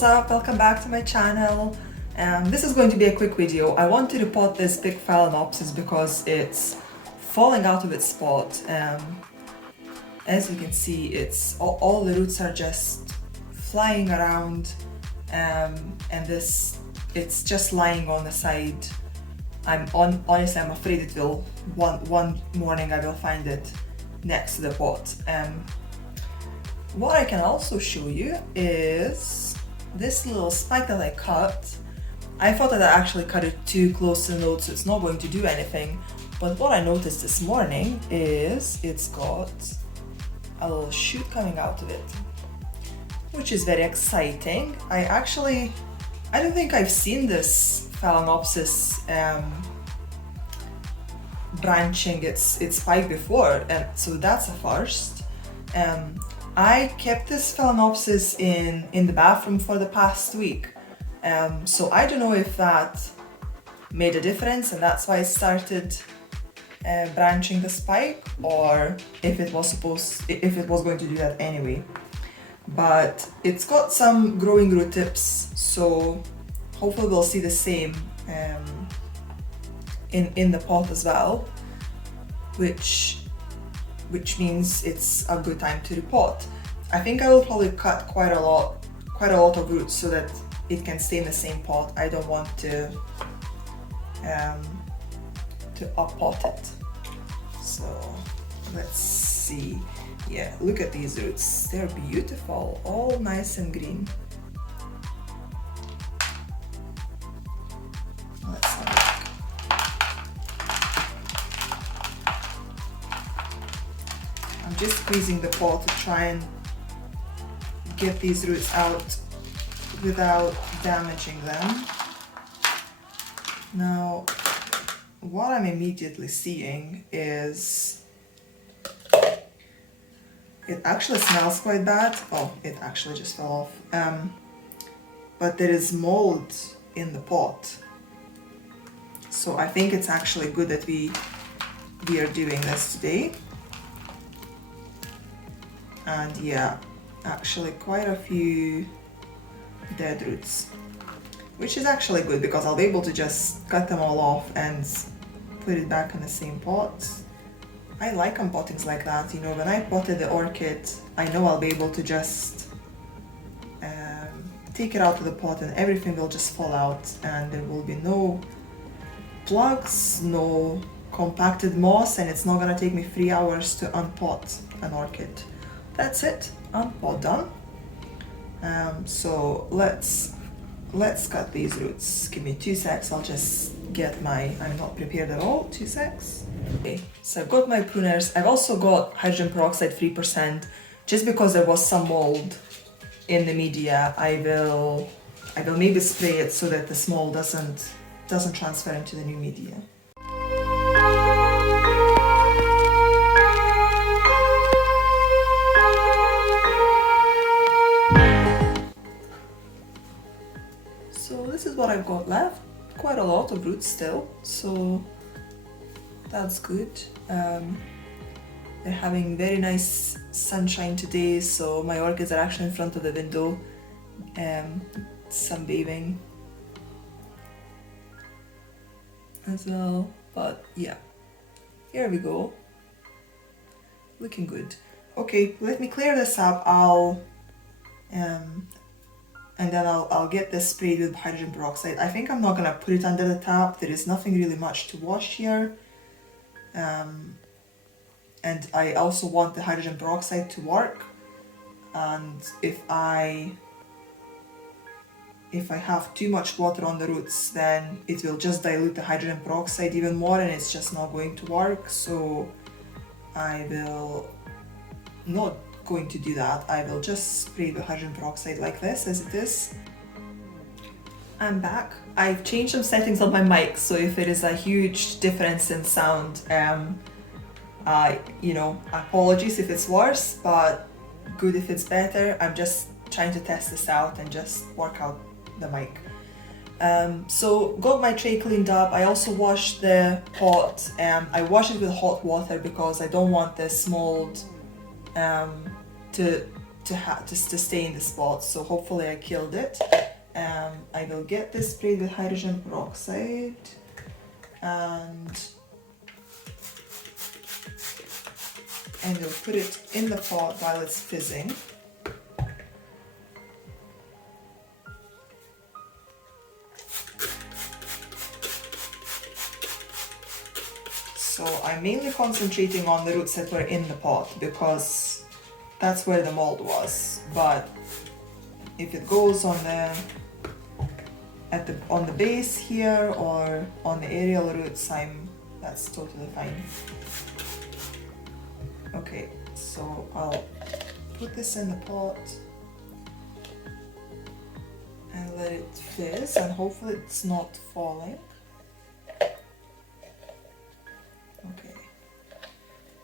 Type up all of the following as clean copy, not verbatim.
what's up? Welcome back to my channel. This is going to be a quick video. I want to repot this big Phalaeonopsis because it's falling out of its pot. As you can see, it's all the roots are just flying around, and it's just lying on the side. Honestly, I'm afraid it will one morning I will find it next to the pot. What I can also show you is this little spike that I cut. I thought that I actually cut it too close to the node, so it's not going to do anything. But what I noticed this morning is it's got a little shoot coming out of it, which is very exciting. I don't think I've seen this Phalaeonopsis branching its spike before, and so that's a first. I kept this Phalaeonopsis in the bathroom for the past week, so I don't know if that made a difference and that's why it started branching the spike, or if it was going to do that anyway. But it's got some growing root tips, so hopefully we'll see the same in the pot as well, which means it's a good time to repot. I think I will probably cut quite a lot of roots so that it can stay in the same pot. I don't want to up-pot it. So let's see. Yeah, look at these roots. They're beautiful, all nice and green. Let's have a look. I'm just squeezing the pot to try and get these roots out without damaging them. Now, what I'm immediately seeing is it actually smells quite bad. Oh, it actually just fell off. But there is mold in the pot. So I think it's actually good that we are doing this today. And yeah, actually quite a few dead roots, which is actually good because I'll be able to just cut them all off and put it back in the same pot. I like unpottings like that, you know. When I potted the orchid, I know I'll be able to just take it out of the pot and everything will just fall out, and there will be no plugs, no compacted moss, and it's not gonna take me 3 hours to unpot an orchid. That's it, unpot done. So let's cut these roots. Give me 2 secs, I'll just get I'm not prepared at all, 2 secs. Okay, so I've got my pruners. I've also got hydrogen peroxide 3%, just because there was some mold in the media. I will maybe spray it so that this mold doesn't transfer into the new media. So this is what I've got left. Quite a lot of roots still, so that's good. They're having very nice sunshine today, so my orchids are actually in front of the window, sunbathing as well. But yeah, here we go, looking good. Okay, let me clear this up. And then I'll get this sprayed with hydrogen peroxide. I think I'm not gonna put it under the tap. There is nothing really much to wash here. And I also want the hydrogen peroxide to work. And if I have too much water on the roots, then it will just dilute the hydrogen peroxide even more, and it's just not going to work. So I will not going to do that. I will just spray the hydrogen peroxide like this, as it is. I'm back. I've changed some settings on my mic, so if it is a huge difference in sound, apologies if it's worse, but good if it's better. I'm just trying to test this out and just work out the mic. So got my tray cleaned up. I also washed the pot. I wash it with hot water because I don't want this mold to to stay in the spot. So hopefully I killed it. I will get this sprayed with hydrogen peroxide and we'll put it in the pot while it's fizzing. So I'm mainly concentrating on the roots that were in the pot because that's where the mold was. But if it goes on the base here or on the aerial roots, that's totally fine. Okay, so I'll put this in the pot and let it fizz, and hopefully it's not falling. Okay,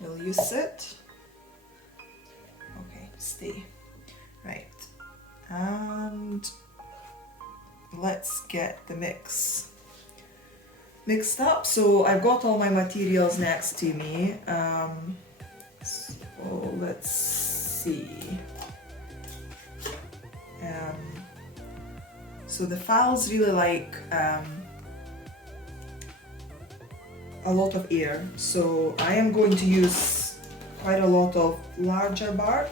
we'll use it. Okay, stay. Right, and let's get the mix mixed up. So I've got all my materials next to me. So let's see. So the Phals really like a lot of air, so I am going to use quite a lot of larger bark.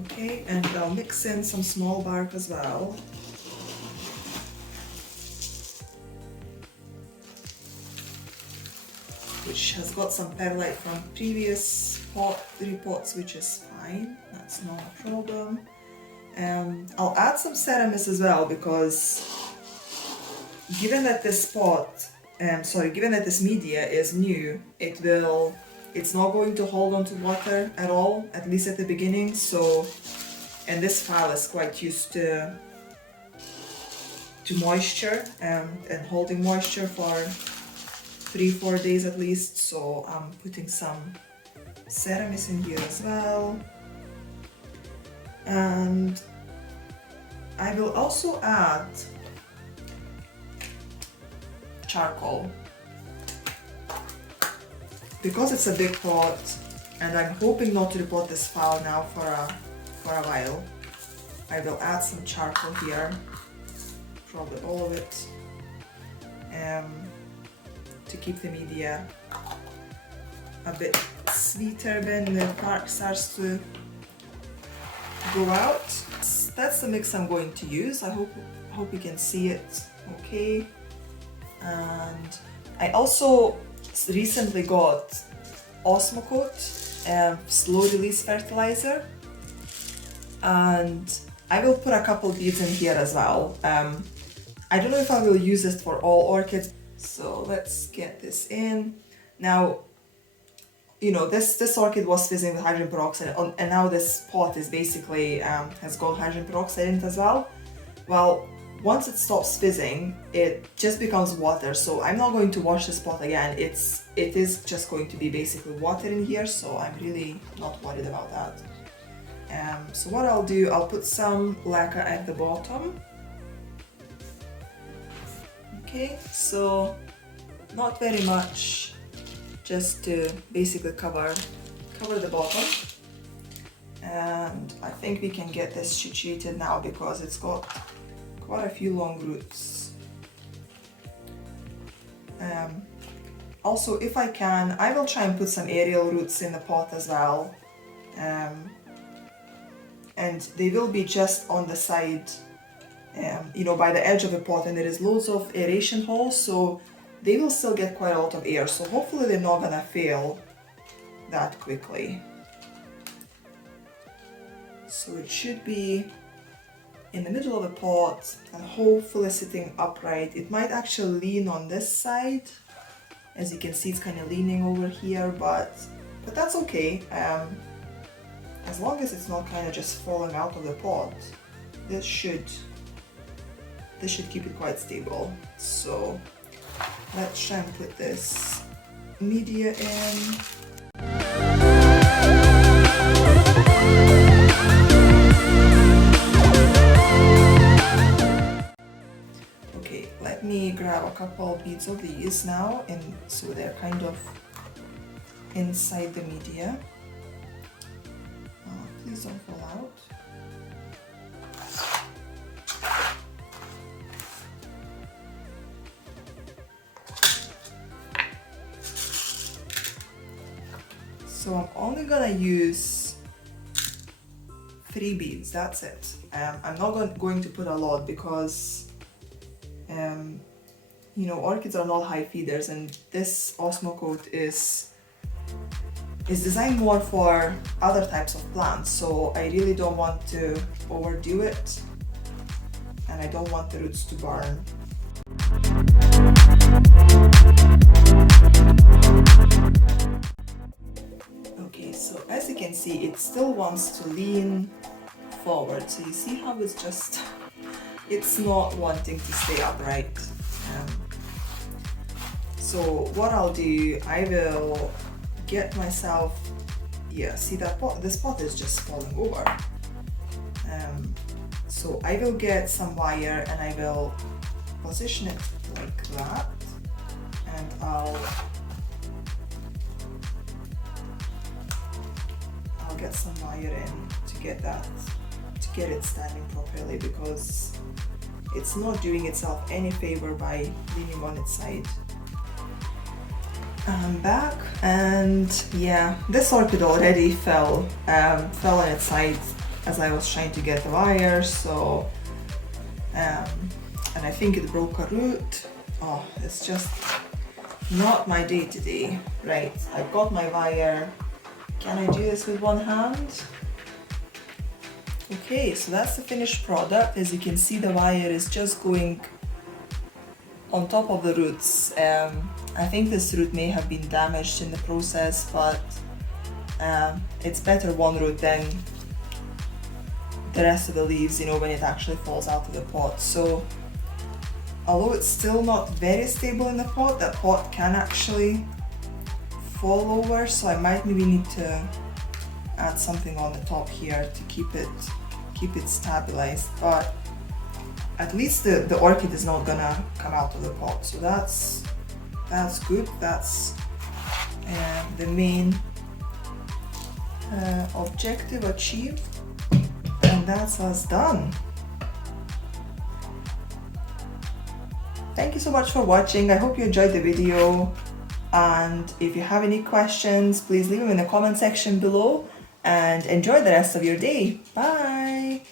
Okay, and I'll mix in some small bark as well. Which has got some perlite from previous repots, which is fine, that's not a problem. I'll add some ceramis as well because given that this given that this media is new, it's not going to hold on to water at all, at least at the beginning. So, and this Phal is quite used to moisture and holding moisture for 3-4 days at least. So I'm putting some ceramis in here as well, and I will also add charcoal because it's a big pot, and I'm hoping not to repot this Phal now for a while. I will add some charcoal here, probably all of it, to keep the media a bit sweeter when the bark starts to go out. That's the mix I'm going to use. I hope you can see it okay. And I also recently got Osmocote slow release fertilizer, and I will put a couple beads in here as well. I don't know if I will use this for all orchids, so let's get this in. Now, you know, this orchid was fizzing with hydrogen peroxide, and now this pot is basically has got hydrogen peroxide in it as well. Well, once it stops fizzing, it just becomes water, so I'm not going to wash this pot again. It is just going to be basically water in here, so I'm really not worried about that. So what I'll do, I'll put some lacquer at the bottom. Okay, so not very much, just to basically cover the bottom. And I think we can get this situated now because it's got quite a few long roots. Also, if I can, I will try and put some aerial roots in the pot as well. And they will be just on the side, you know, by the edge of the pot, and there is loads of aeration holes, so they will still get quite a lot of air, so hopefully they're not gonna fail that quickly. So it should be in the middle of the pot and hopefully sitting upright. It might actually lean on this side. As you can see, it's kind of leaning over here, but that's okay. As long as it's not kind of just falling out of the pot, this should keep it quite stable. So let's try and put this media in. a couple beads of these now, and so they're kind of inside the media. Please don't fall out. So I'm only gonna use 3 beads, that's it. I'm not going to put a lot because you know, orchids are not high feeders, and this Osmo coat is designed more for other types of plants, so I really don't want to overdo it, and I don't want the roots to burn. Okay, so as you can see, it still wants to lean forward, so you see how it's just, it's not wanting to stay upright. So what I'll do, I will get myself, yeah, see that pot, this pot is just falling over. So I will get some wire and I will position it like that, and I'll get some wire in to get it standing properly, because it's not doing itself any favor by leaning on its side. I'm back, and yeah, this orchid already fell on its side as I was trying to get the wire, so and I think it broke a root. Oh, it's just not my day today. Right, I've got my wire. Can I do this with one hand? Okay, so that's the finished product. As you can see, the wire is just going on top of the roots. I think this root may have been damaged in the process, but it's better one root than the rest of the leaves, you know, when it actually falls out of the pot. So although it's still not very stable in the pot, that pot can actually fall over, so I might maybe need to add something on the top here to keep it stabilized, but at least the orchid is not gonna come out of the pot, so that's good. That's the main objective achieved, and that's us done. Thank you so much for watching. I hope you enjoyed the video, and if you have any questions, please leave them in the comment section below, and enjoy the rest of your day. Bye!